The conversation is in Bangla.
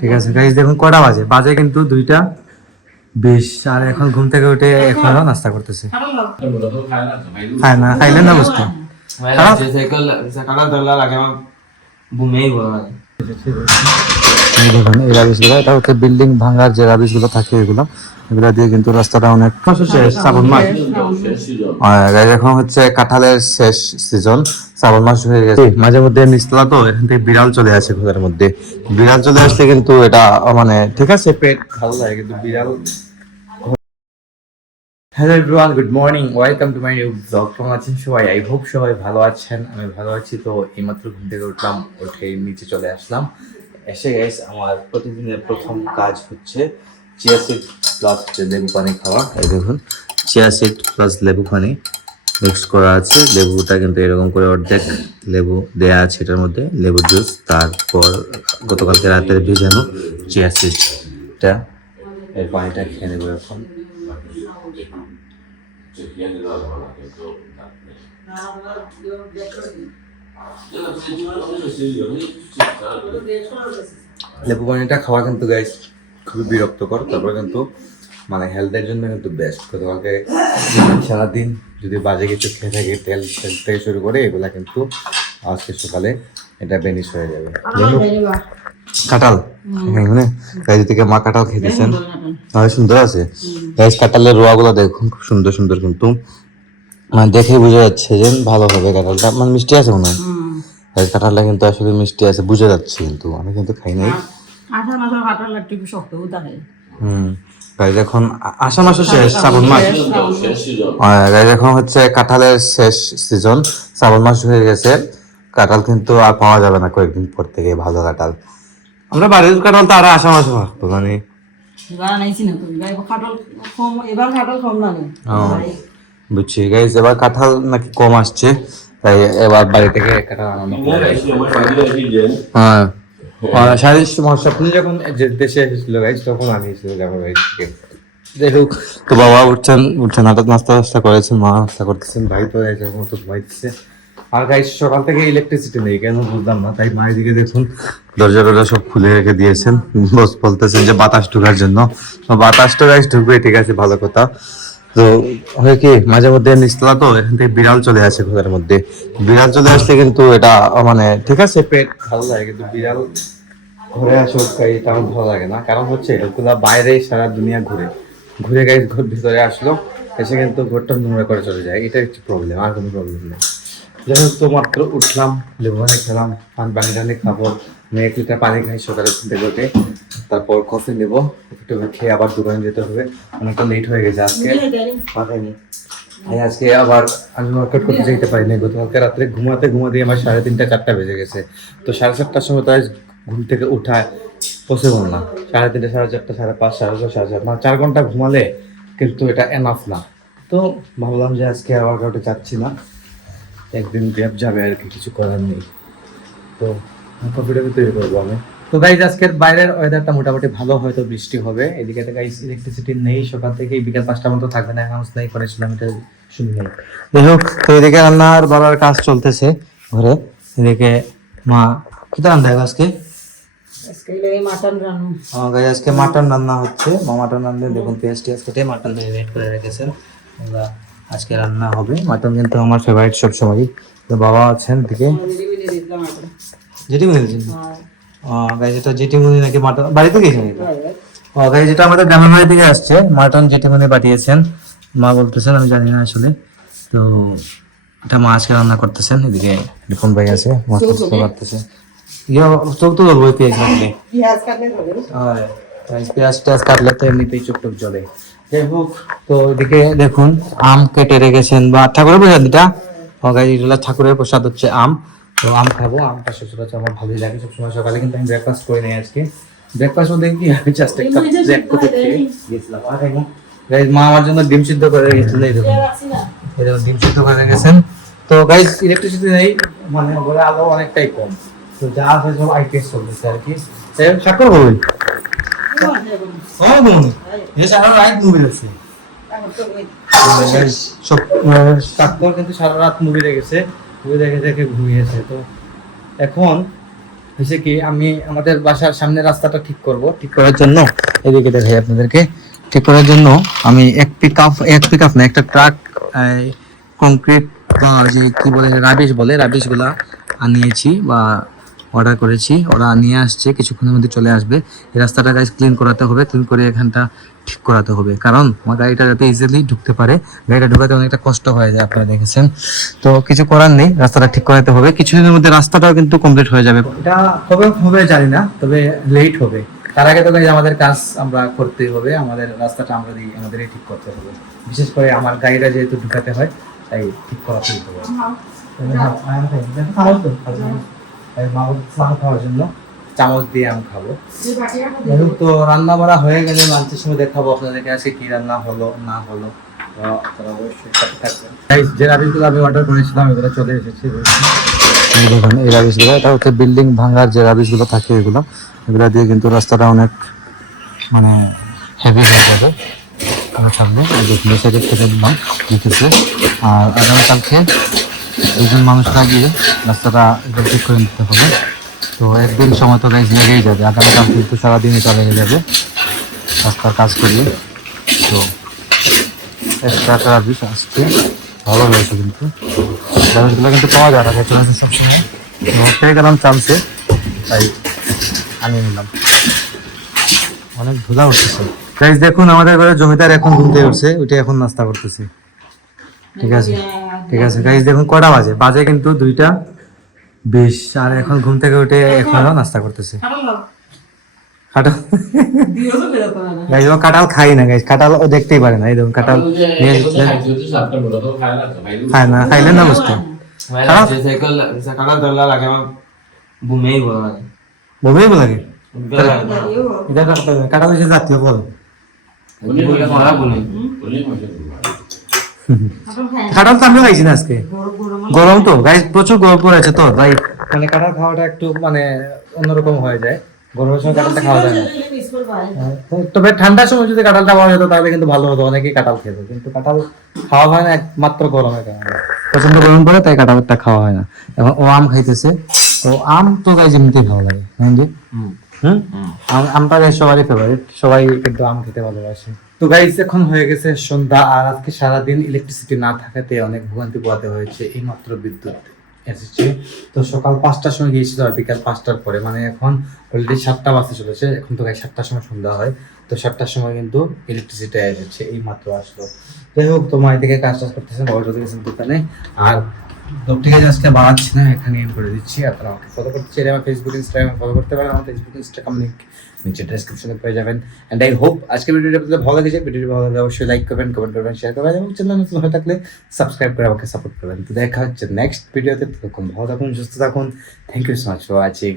ঠিক আছে গাইস, দেখুন কটা বাজে বাজে কিন্তু 2টা 20, আর এখন ঘুম থেকে উঠে এখনো নাস্তা করতেছে। খায় না, খাইলেন না বুঝতে এই দেখুন এই রাবিশগুলো, এটা হচ্ছে বিল্ডিং ভাঙার যে রাবিশগুলো থাকে এগুলো দিয়ে কিন্তু রাস্তাটা অনেক শ্রাবণ মাস। এখন হচ্ছে কাঁঠালের শেষ সিজন, শ্রাবণ মাস হয়ে গেছে। মাঝে মধ্যে নিচতলা তো এখান থেকে বিড়াল চলে আসে, ঘরের মধ্যে বিড়াল চলে আসলে কিন্তু এটা মানে ঠিক আছে, পেট ভালো লাগে কিন্তু বিড়াল। Hello everyone, good morning, welcome to my new blog. কেমন আছেন সবাই? আই হোপ সবাই ভালো আছেন। আমি ভালো আছি। তো এইমাত্র ঘুম থেকে উঠলাম, উঠে নিচে চলে আসলাম। এসে গাইস আমার প্রতিদিনের প্রথম কাজ হচ্ছে চিয়া সিড প্লাস লেবু পানি খাওয়া। এই দেখুন চিয়া সিড প্লাস লেবু পানি মিক্স করা আছে। লেবুটা কিন্তু এরকম করে অর্ধেক লেবু দেয়া আছে এটার মধ্যে, লেবু জুস। তারপর গতকালকে রাতে ভেজানো চিয়া সিডটা, এই পানিটা খেয়ে নেবো এখন। লেবু পানিটা খাওয়া কিন্তু গাইস খুবই বিরক্তকর, তারপরে কিন্তু মানে হেলথের জন্য কিন্তু বেস্ট। তোমাকে সারাদিন যদি বাজে কিছু খেয়ে থাকে, তেল থেকে শুরু করে এগুলা কিন্তু আজকে সকালে এটা বেনিশ হয়ে যাবে। কাঁঠাল মানে গাইজ থেকে মা কাঁঠাল খেতেছেন, সুন্দর আছে গাইজ। কাঁঠালের রোয়াগুলো দেখুন খুব সুন্দর সুন্দর, কিন্তু মানে দেখে বোঝা যাচ্ছে যে ভালো হবে কাঁঠালটা, মানে মিষ্টি আছে মনে হয়। কাঁঠালটা কিন্তু আসলে মিষ্টি আছে বোঝা যাচ্ছে, কিন্তু আমি কিন্তু খাই নাই। গাইজ এখন আষাঢ় মাসও শেষ, শ্রাবণ মাস। গাইজ এখন হচ্ছে কাঁঠালের শেষ সিজন, শ্রাবণ মাস হয়ে গেছে। কাঁঠাল কিন্তু আর পাওয়া যাবে না কয়েকদিন পর থেকে, ভালো কাঁঠাল। আমরা বাড়ির কাঁঠাল তো আরো আষাঢ় মাসে পাকতো মানে। বুঝছি গাইজ, এবার কাঁঠাল নাকি কম আসছে, তাই এবার বাড়ি থেকে কাঁঠাল আনানো। হ্যাঁ, আপনি যখন দেশে এসেছিল গাইজ তখন আনিয়েছিল গ্রামের বাড়ি থেকে। যাই হোক, তো বাবা উঠছেন নাস্তা টাস্তা করেছেন, মা নাস্তা করতেছেন, ভাই তো মতো ঘুমাইতেছে। আর গাইজ সকাল থেকে ইলেকট্রিসিটি নেই, কেন বুঝলাম না। তাই মায়ের দিকে দেখুন দরজা টরজা সব খুলে রেখে দিয়েছেন, বলতেছেন যে বাতাস ঢোকার জন্য। বাতাস তো গাইজ ঢুকবে, ঠিক আছে, ভালো কথা। তো হয় কি, মাঝে মধ্যে নিচতলা তো এখান থেকে বিড়াল চলে আসে ঘরের মধ্যে। বিড়াল চলে আসলে কিন্তু এটা মানে ঠিক আছে, পেট ভালো লাগে, কিন্তু বিড়াল ঘরে আসে এটা আমার ভালো লাগে না। কারণ হচ্ছে এগুলা বাইরে সারা দুনিয়া ঘুরে ঘুরে গাইজ ঘর ভিতরে আসলো, এসে কিন্তু ঘরটা নোংরা করে চলে যায়। এটা একটু প্রবলেম, আর কোনো প্রবলেম নেই। যাই হোক, তো মাত্র উঠলাম, লেবু পানি খেলাম, পানি টানি খাবো, 1 লিটার পানি খাই সকালে ঘুম থেকে উঠে। তারপর কফি নেবো, একটু খেয়ে আবার দোকানে যেতে হবে, অনেকটা লেট হয়ে গেছে আজকে। আজকে আবার আমি ওয়ার্কআউট করতে যেতে পারিনি। গতকালকে রাত্রে ঘুমাতে আমার 3:30 4টা বেজে গেছে। তো 7:30টার সময় তো আজ ঘুম থেকে উঠায় পসিবল না। 3:30 4:30 5:30 6:30 7:30, মানে 4 ঘন্টা ঘুমালে কিন্তু এটা এনাফ না। তো ভাবলাম যে আজকে ওয়ার্কআউটে যাচ্ছি না, একদিন গ্যাপ যাবে আর কি, কিছু করার নেই। তো কম্পিউটার তৈরি করবো আমি। তো গাইজ আজকের বাইরের ওয়েদারটা মোটামুটি ভালো, হয়তো বৃষ্টি হবে। এদিকে তো গাইজ ইলেকট্রিসিটি নেই, সকাল থেকে বিকাল 5টা মতো থাকবে না, অ্যানাউন্স নেই করেছিলাম, এটা শুনি নাই। যাই হোক, তো এদিকে রান্নার বাড়ার কাজ চলতেছে ঘরে। এদিকে মা কি রান্না আজকে? আজকে মাটন রান্না হচ্ছে। মা মাটন রান্না, দেখুন পেঁয়াজ টিয়াজ কেটে মাটন রেডি করে রেখেছেন। আজকে রান্না হবে মাটন, কিন্তু আমার ফেভারিট সবসময়। তো বাবা আছেন দিকে, জেঠিমুনি যেটা জেঠিমুনি নাকি মাটন বাড়িতে গেছেন। গাইজ যেটা আমাদের গ্রামের বাড়ি থেকে আসছে মাটন, জেঠিমুনি পাঠিয়েছেন। মা বলতেছেন, আমি জানি না আসলে। তো এটা মা আজকে রান্না করতেছেন। এদিকে রিপন ভাই আছে, মাছ কাটতেছে। চোখ তো ধরবো পেঁয়াজ টেয়াজ কাটলে তো এমনিতেই চোখ টোক জ্বলে। যাই হোক, তো এদিকে দেখুন আম কেটে রেখেছেন, বা ঠাকুরের প্রসাদ এটা। এগুলো ঠাকুরের প্রসাদ হচ্ছে আম। তো আম খাবো, আমটা সচরাচর আমার ভালোই লাগে সবসময়। সকালে কিন্তু আমি ব্রেকফাস্ট করে নিই আজকে। ব্রেকফাস্ট বলতে কি, আমি জাস্ট একটা ব্রেক করে খেয়ে গেছিলাম। গাইজ মা আমার জন্য ডিম সিদ্ধ করে রেখেছিল, এই দেখুন ডিম সিদ্ধ করে রেখেছেন। তো গাইজ ইলেকট্রিসিটি নেই, মানে ঘরে আলো অনেকটাই কম, তো যা আছে সব আইপিএস চলতেছে আর কি। ঠাকুর বই সারা রাত মুভি দেখছে, সব ঠাকুর কিন্তু সারা রাত মুভি দেখেছে, মুভি দেখে দেখে ঘুমিয়েছে। তো এখন হয়েছে কি, আমি আমাদের বাসার সামনে রাস্তাটা ঠিক করব, ঠিক করার জন্য এদিকে দেখাই আপনাদেরকে। ঠিক করার জন্য আমি এক পিক আপ না, একটা ট্রাক কংক্রিট বা যে কি বলে রাবিশ বলে, রাবিশ গুলা আনিয়েছি বা অর্ডার করেছি, ওরা নিয়ে আসছে, কিছুক্ষণের মধ্যে চলে আসবে। এই রাস্তাটা গাইজ ক্লিন করাতে হবে, ক্লিন করে এখানটা ঠিক করাতে হবে, কারণ আমার গাড়িটা যাতে ইজিলি ঢুকতে পারে। গাড়িটা ঢুকাতে অনেকটা কষ্ট হয়ে যায়, আপনারা দেখেছেন। তো কিছু করার নেই, রাস্তাটা ঠিক করাতে হবে। কিছুদিনের মধ্যে রাস্তাটাও কিন্তু কমপ্লিট হয়ে যাবে। এটা কবে হবে জানি না, তবে লেট হবে। তার আগে তো গাইজ আমাদের কাজ আমরা করতেই হবে, আমাদের রাস্তাটা আমাদেরই ঠিক করতে হবে। বিশেষ করে আমার গাড়িটা যেহেতু ঢুকাতে হয়, তাই ঠিক করাতেই হবে। খাওয়ার জন্য চামচ দিয়ে আম খাবো। তো রান্না বাড়া হয়ে গেলে লাঞ্চের সময় দেখাবো আপনাদেরকে আজকে কি রান্না হলো না হলো। তো আপনারা অবশ্যই সাথে থাকবেন। যে রাবিশগুলো আমি অর্ডার করেছিলাম এগুলো চলে এসেছে। দেখুন এই রাবিশগুলো, এটা হচ্ছে বিল্ডিং ভাঙার যে রাবিশগুলো থাকে, এগুলো দিয়ে কিন্তু রাস্তাটা অনেক মানে হেভি হয়ে যাবে। সামনে দেখুন সেটা থেকে দিলাম দিতেছে। আর আগামীকালকে দুজন মানুষ লাগিয়ে রাস্তাটা ঠিক করে নিতে হবে। তো একদিন সময় তো গাইজ লেগেই যাবে, আগামীকাল কিন্তু সারাদিনই চলে যাবে রাস্তার কাজ করিয়ে। তো এক্সট্রা রাবিশ আসছে, ভালো হয়েছে কিন্তু রাবিশগুলো কিন্তু পাওয়া যায় না চলে সবসময়। পেয়ে গেলাম চান্সে, তাই আনিয়ে নিলাম। অনেক ধুলা উঠতেছে গাইজ। দেখুন আমাদের ঘরে জমিদার এখন ঘুমতে উঠছে, উঠে এখন নাস্তা করতেছে। ঠিক আছে ঠিক আছে গাইজ, দেখুন কটা বাজে কিন্তু 2:20, আর এখন ঘুম থেকে উঠে এখনো নাস্তা করতেছে। কাঁঠাল গাইজ, ও কাঁঠাল খাই না গাইজ, কাঁঠাল ও দেখতেই পারে না। এই দেখুন কাঁঠাল খায় না, খাইলেন না বুঝতে। বমেই লাগে, কাঁঠাল হচ্ছে জাতীয় ফল। কাঁঠাল তো আমিও খাইছি না আজকে, গরম তো গাইজ, প্রচুর গরম পড়েছে তো, তাই মানে কাঁঠাল খাওয়াটা একটু মানে অন্যরকম হয়ে যায়। গরমের সময় কাঁঠালটা খাওয়া যায় না। তবে ঠান্ডার সময় যদি কাঁঠালটা পাওয়া যেত তাহলে কিন্তু ভালো হতো, অনেকেই কাঁঠাল খেত, কিন্তু কাঁঠাল খাওয়া হয় না একমাত্র গরমের কারণে। প্রচন্ড গরম পড়ে তাই কাঁঠালটা খাওয়া হয় না। এখন ও আম খাইতেছে, তো আম তো গাইজ এমনিতেই ভালো লাগে। আমটা গাইজ সবারই ফেভারিট, সবাই কিন্তু আম খেতে ভালোবাসে। তো গাইজ এখন হয়ে গেছে সন্ধ্যা, আর আজকে সারাদিন ইলেকট্রিসিটি না থাকাতে অনেক ভোগান্তি পোহাতে হয়েছে। এইমাত্র বিদ্যুৎ এসেছে, তো সকাল 5টার সময় গিয়েছিল আর বিকাল 5টার পরে, মানে এখন অলরেডি 7টা বাজতে চলেছে। এখন তো গাইজ 7টার সময় সন্ধ্যা হয়, তো 7টার সময় কিন্তু ইলেকট্রিসিটি এসেছে, এই মাত্র আসলো। যাই হোক, তো মায়ের দিকে কাজ করতেছেন, বাবা চলে গেছেন দোকানে। আর লোকটিকে আজকে বাড়াচ্ছি না, এখানে এম করে দিচ্ছি। আপনারা আমাকে ফলো করতে চাইলে আমার ফেসবুক ইনস্টাগ্রামে ফলো করতে পারেন, আমার ফেসবুক ইনস্টাগ্রাম লিঙ্ক নিচে ডেসক্রিপশনে পেয়ে যাবেন। এন্ড আই হোপ আজকে ভিডিওটা আপনাদের ভালো লেগেছে। ভিডিওটি ভালো লাগলে অবশ্যই লাইক করবেন, কমেন্ট করবেন, শেয়ার করবেন এবং চ্যানেল নতুন হয়ে থাকলে সাবস্ক্রাইব করে আমাকে সাপোর্ট করবেন। তো দেখা হচ্ছে নেক্সট ভিডিওতে। ততক্ষণ ভালো থাকুন, সুস্থ থাকুন। Thank you so much for watching.